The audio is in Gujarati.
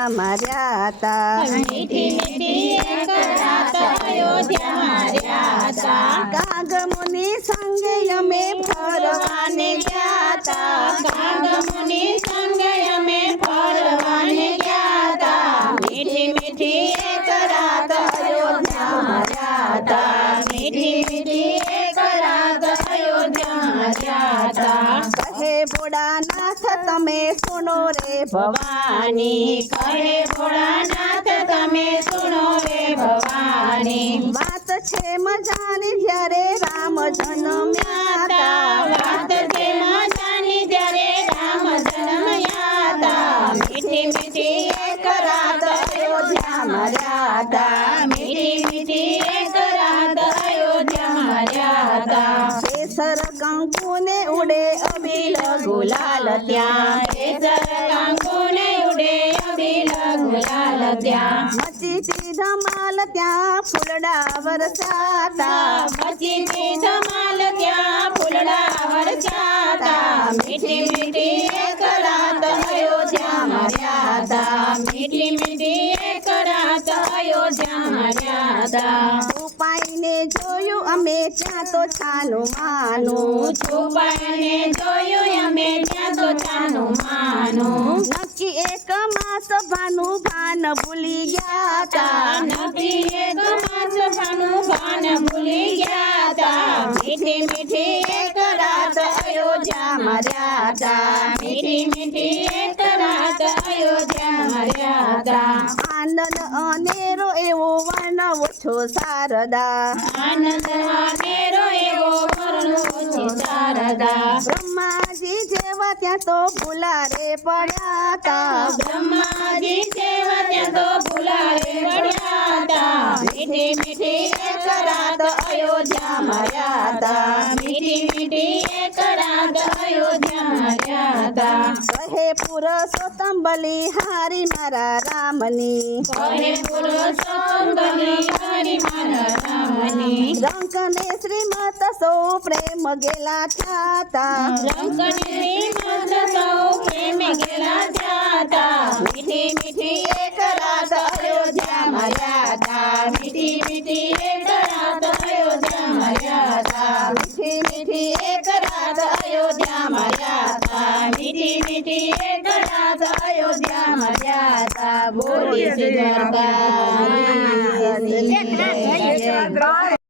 અયોધ્યામાં રહ્યા મીઠી મીઠી એક રાત અયોધ્યામાં રહ્યા તા કાગ મુનિ સંગે અમે ફરવાને ગયા કાગ મુનિ સંગે અમે ફરવાને ગયા તા મીઠી મીઠી એક રાત અયોધ્યામાં રહ્યા તા મીઠી મીઠી એક રાત અયોધ્યામાં રહ્યા તા કહે ભોળાનાથ તમે સુનો રે ભવાની કહે ભોળાનાથ તમે સુનો રે ભવાની વાત છે મજાની જ્યારે રામ જન્મ્યા તા વાત છે મજાની જ્યારે રામ જન્મ્યા તા મીઠી મીઠી એક રાત અયોધ્યામાં રહ્યા તા મીઠી મીઠી એક રાત અયોધ્યામાં રહ્યા તા કેસર કંકુને ઉડે અબીલ ગુલાલ ત્યાં કેસર કંકુને ઉડે અબીલ ગુલાલ ત્યાં મચીતી ધમાલ ત્યાં ફૂલડા વરસાતા મચીતી ધમાલ ત્યાં ફૂલડા વરસાતા મીઠી મીઠી એક રાત અયોધ્યામાં રહ્યા તા મીઠી મીઠી એક રાત અયોધ્યામાં રહ્યા તા છુપાઈને જોયું અમે ત્યાં તો છાનું માનું છુપાઈને જોયું અમે ત્યાં તો છાનું માનું નક્કી એક માસ ભાનું ભાન ભૂલી ગયા તા નથી એક માસ ભાનું ભાન ભૂલી ગયા તા મીઠી મીઠી એક રાત અયોધ્યામાં રહ્યા તા મીઠી મીઠી એક રાત અયોધ્યામાં રહ્યા તા આનંદ અનેરો એવો વર્ણવો છો શારદા આનંદ અનેરો એવો વર્ણવો છે શારદા બ્રહ્માજી જેવા ત્યાં તો ભૂલારે પડ્યા તા બ્રહ્માજી જેવા ત્યાં તો ભૂલારે પડ્યા તા મીઠી મીઠી એક રાત અયોધ્યામાં રહ્યા તા મીઠી મીઠી એક રાત અયોધ્યામાં રહ્યા તા કહે પુરુષોત્તમ બલિહારી મારા રામની કહે પુરુષોત્તમ બલિહારી મારા રામની રંક ને શ્રીમત સૌ પ્રેમ ગેલા થતા રંકને શ્રીમંત સૌ પ્રેમે ગેલા જાતા મીઠી મીઠી એક રાત અયોધ્યામાં રહ્યા તા મીઠી મીઠી એક રાત અયોધ્યામાં રહ્યા તા મીઠી મીઠી એક રાત અયોધ્યામાં રહ્યા તા મીઠી મીઠી એક રાત અયોધ્યામાં રહ્યા તા બોલીએ શ્રી દ્વારકા